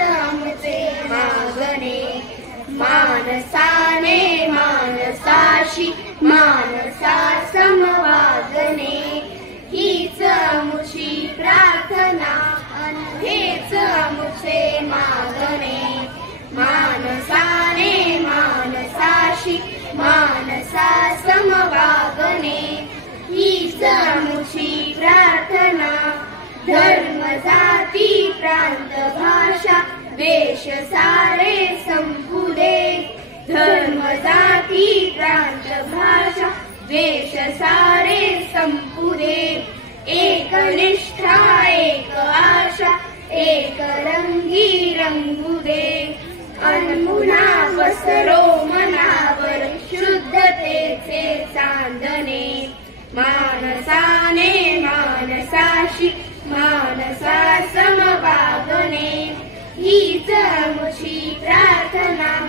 आमचे मागणे. मानसाने मानसाशी मानसा समवागणे. हीच आमची प्रार्थना हेच आमचे मागणे. मानसाने मानसाशी मानसा समवागणे. हीच आमची प्रार्थना. धर्म जाती प्रांत भाषा वेश सारे संपू दे. धर्म जाती प्रांत भाषा वेश सारे संपू दे. एक निष्ठा एक आशा एक रंगी रंगू दे. अनपुन्हा पसरो मनावर शुद्धतेचे चांदणे. मानसाने मानसाशी मानसा समवागणे. हीच आमची प्रार्थना.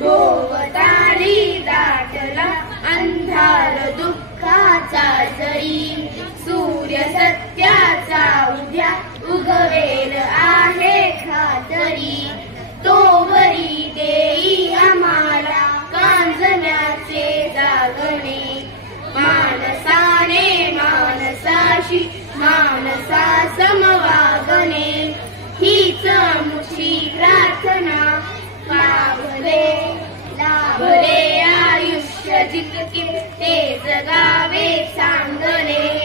भोवताली दाटला अंधार दुःखाचा जरी. सूर्य सत्याचा उद्या उगवेल आहे खातरी. तोवरी देई आम्हाला कांजण्याचे जागणे. मानसाने मानसाशी मानसा समवागणे. हीच आमची प्रार्थना. लाभले आयुष्य जितके ते जगावे चांगले.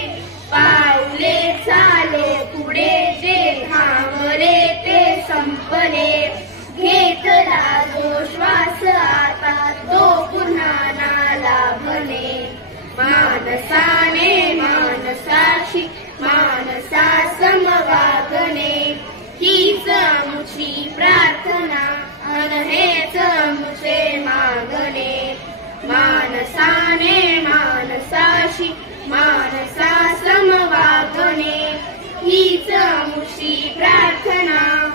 पाऊले चाले पुढे जे थांबले ते संपले. घेतला जो श्वास आता तो पुन्हा ना लाभणे. मानसाने मानसाशी मानसा समवागणे. हीच आमची प्रार्थना अन हेच आमचे मागणे. मानसाने मानसाशी मानसा समवागणे. हीच आमची प्रार्थना.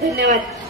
धन्यवाद.